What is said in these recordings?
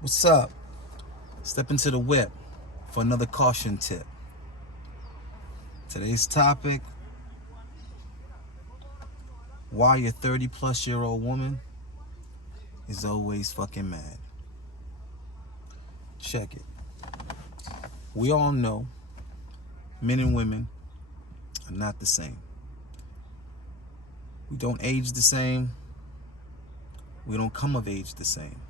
What's up? Step into the whip for another caution tip. Today's topic: why your 30-plus-year-old woman is always fucking mad. Check it. We all know men and women are not the same. We don't age the same. We don't come of age the same.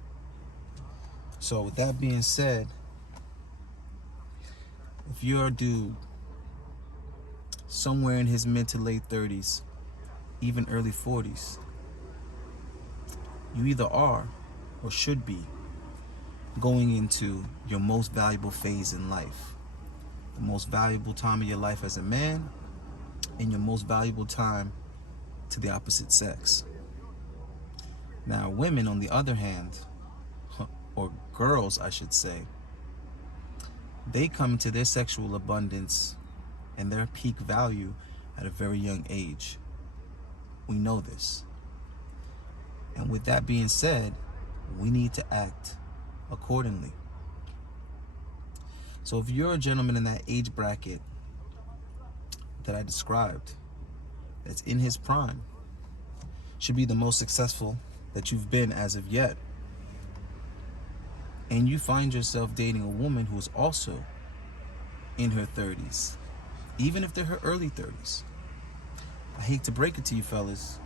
So with that being said, if you're a dude somewhere in his mid to late 30s, even early 40s, you either are or should be going into your most valuable phase in life. The most valuable time of your life as a man, and your most valuable time to the opposite sex. Now, women, on the other hand, or girls, I should say, they come into their sexual abundance and their peak value at a very young age. We know this. And with that being said, we need to act accordingly. So if you're a gentleman in that age bracket that I described, that's in his prime, should be the most successful that you've been as of yet, and you find yourself dating a woman who is also in her 30s, even if they're her early 30s, I hate to break it to you fellas,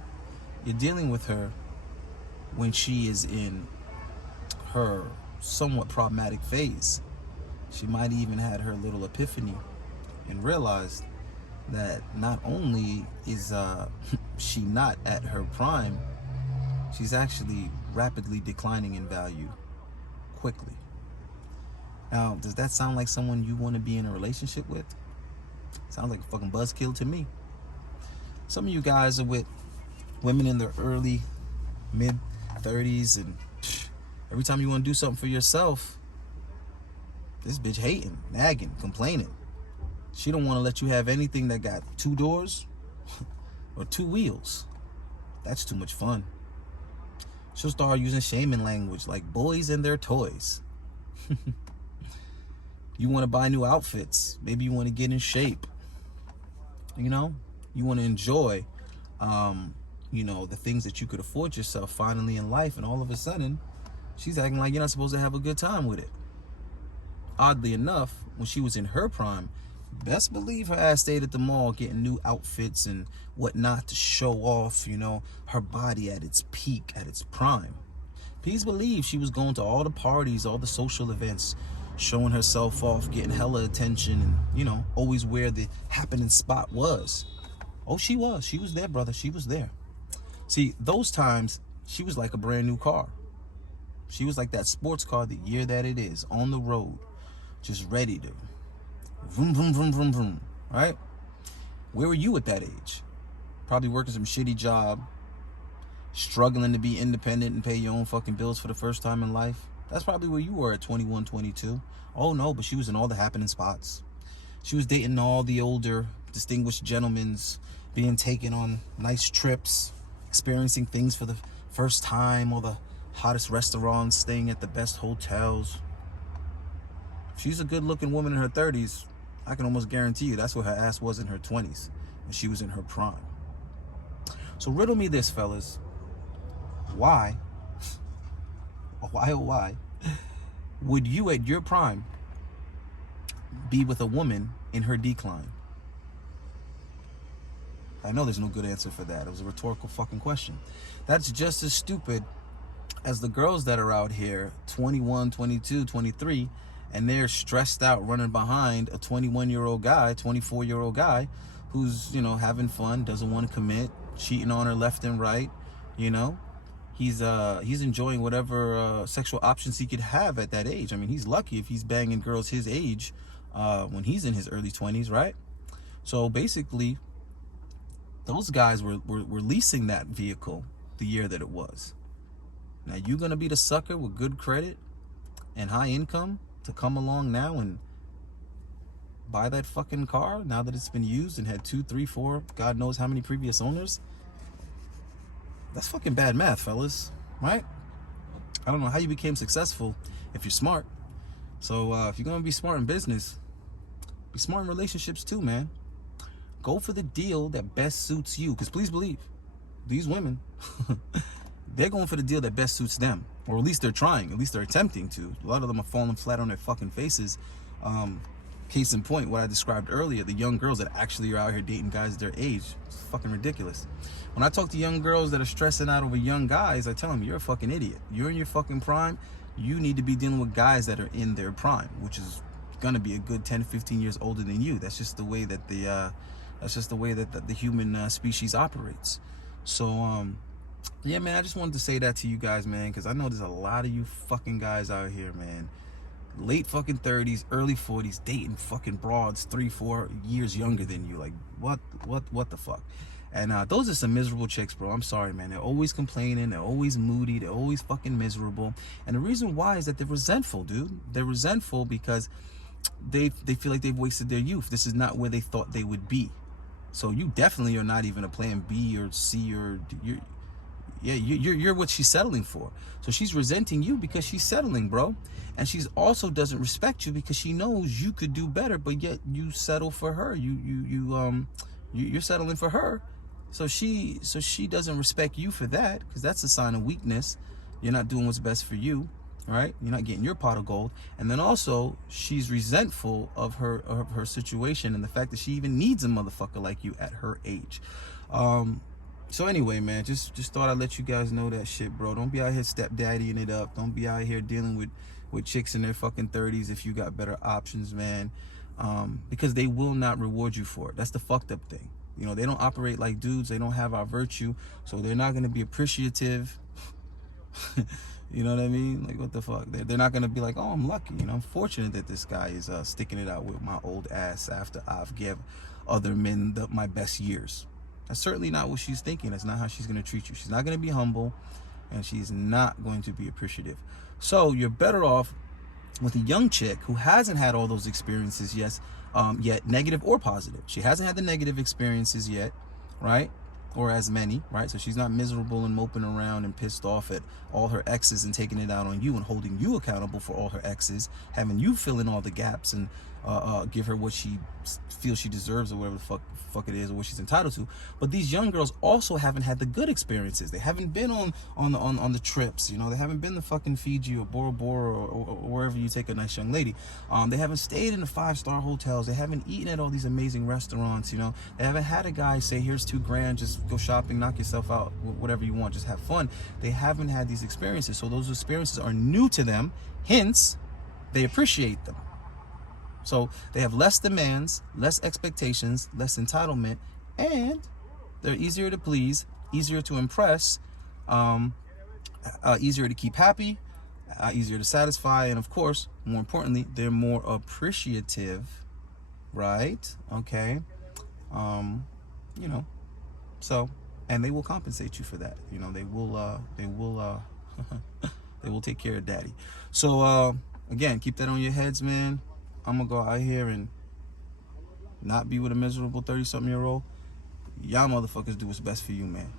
you're dealing with her when she is in her somewhat problematic phase. She might even had her little epiphany and realized that not only is she not at her prime, she's actually rapidly declining in value quickly. Now, does that sound like someone you want to be in a relationship with? Sounds like a fucking buzzkill to me. Some of you guys are with women in their early, mid 30s, and every time you want to do something for yourself, this bitch hating, nagging, complaining. She don't want to let you have anything that got two doors or two wheels. That's too much fun. She'll start using shaming language like boys and their toys. You want to buy new outfits. Maybe you want to get in shape. You know, you want to enjoy, the things that you could afford yourself finally in life. And all of a sudden, she's acting like you're not supposed to have a good time with it. Oddly enough, when she was in her prime, best believe her ass stayed at the mall getting new outfits and whatnot to show off, her body at its peak, at its prime. Please believe she was going to all the parties, all the social events, showing herself off, getting hella attention, and, always where the happening spot was. Oh, she was. She was there, brother. She was there. See, those times, she was like a brand new car. She was like that sports car the year that it is, on the road, just ready to vroom, vroom, vroom, vroom, vroom, right? Where were you at that age? Probably working some shitty job, struggling to be independent and pay your own fucking bills for the first time in life. That's probably where you were at 21, 22. Oh no, but she was in all the happening spots. She was dating all the older, distinguished gentlemen, being taken on nice trips, experiencing things for the first time, all the hottest restaurants, staying at the best hotels. If she's a good-looking woman in her 30s, I can almost guarantee you that's where her ass was in her 20s, when she was in her prime. So riddle me this, fellas. Why would you at your prime be with a woman in her decline? I know there's no good answer for that. It was a rhetorical fucking question. That's just as stupid as the girls that are out here, 21, 22, 23, and they're stressed out running behind a 21-year-old guy, 24-year-old guy, who's, having fun, doesn't want to commit, cheating on her left and right, He's enjoying whatever sexual options he could have at that age. I mean, he's lucky if he's banging girls his age when he's in his early 20s, right? So basically, those guys were leasing that vehicle the year that it was. Now, you going to be the sucker with good credit and high income to come along now and buy that fucking car now that it's been used and had 2, 3, 4, God knows how many previous owners? That's fucking bad math, fellas, right? I don't know how you became successful if you're smart. So if you're gonna be smart in business, be smart in relationships too, man. Go for the deal that best suits you. Because please believe, these women, they're going for the deal that best suits them. Or at least they're trying. At least they're attempting to. A lot of them are falling flat on their fucking faces. Case in point, what I described earlier, the young girls that actually are out here dating guys their age. It's fucking ridiculous. When I talk to young girls that are stressing out over young guys, I tell them, you're a fucking idiot. You're in your fucking prime. You need to be dealing with guys that are in their prime, which is gonna be a good 10, 15 years older than you. That's just the way that the human species operates. So yeah, man, I just wanted to say that to you guys, man, because I know there's a lot of you fucking guys out here, man, late fucking 30s, early 40s, dating fucking broads 3-4 years younger than you. Like, what the fuck? And those are some miserable chicks, bro. I'm sorry, man. They're always complaining. They're always moody. They're always fucking miserable. And the reason why is that they're resentful, dude. They're resentful because they feel like they've wasted their youth. This is not where they thought they would be. So you definitely are not even a plan B or C, or you're what she's settling for. So she's resenting you because she's settling, bro. And she's also doesn't respect you because she knows you could do better, but yet you settle for her. You're settling for her. So she doesn't respect you for that, because that's a sign of weakness. You're not doing what's best for you, right? You're not getting your pot of gold. And then also she's resentful of her situation and the fact that she even needs a motherfucker like you at her age. So anyway, man, just thought I'd let you guys know that shit, bro. Don't be out here stepdaddying it up. Don't be out here dealing with chicks in their fucking 30s if you got better options, man. Because they will not reward you for it. That's the fucked up thing. You know, they don't operate like dudes. They don't have our virtue, so they're not going to be appreciative. You know what I mean? Like, what the fuck? They're not going to be like, oh, I'm lucky. You know, I'm fortunate that this guy is sticking it out with my old ass after I've give other men my best years. That's certainly not what she's thinking. That's not how she's going to treat you. She's not going to be humble, and she's not going to be appreciative. So you're better off with a young chick who hasn't had all those experiences yet, negative or positive. She hasn't had the negative experiences yet, right? Or as many, right? So she's not miserable and moping around and pissed off at all her exes and taking it out on you and holding you accountable for all her exes, having you fill in all the gaps and give her what she feels she deserves or whatever the fuck it is, or what she's entitled to. But these young girls also haven't had the good experiences. They haven't been on the trips, you know. They haven't been to fucking Fiji or Bora Bora or wherever you take a nice young lady. They haven't stayed in the 5-star hotels. They haven't eaten at all these amazing restaurants, you know. They haven't had a guy say, here's $2,000, just go shopping, knock yourself out, whatever you want, just have fun. They haven't had these experiences, so those experiences are new to them. Hence, they appreciate them. So they have less demands, less expectations, less entitlement, and they're easier to please, easier to impress, easier to keep happy, easier to satisfy, and of course, more importantly, they're more appreciative, right? Okay, you know, so, and they will compensate you for that. You know, they will they will take care of daddy. So again, keep that on your heads, man. I'm gonna go out here and not be with a miserable 30-something-year-old. Y'all motherfuckers do what's best for you, man.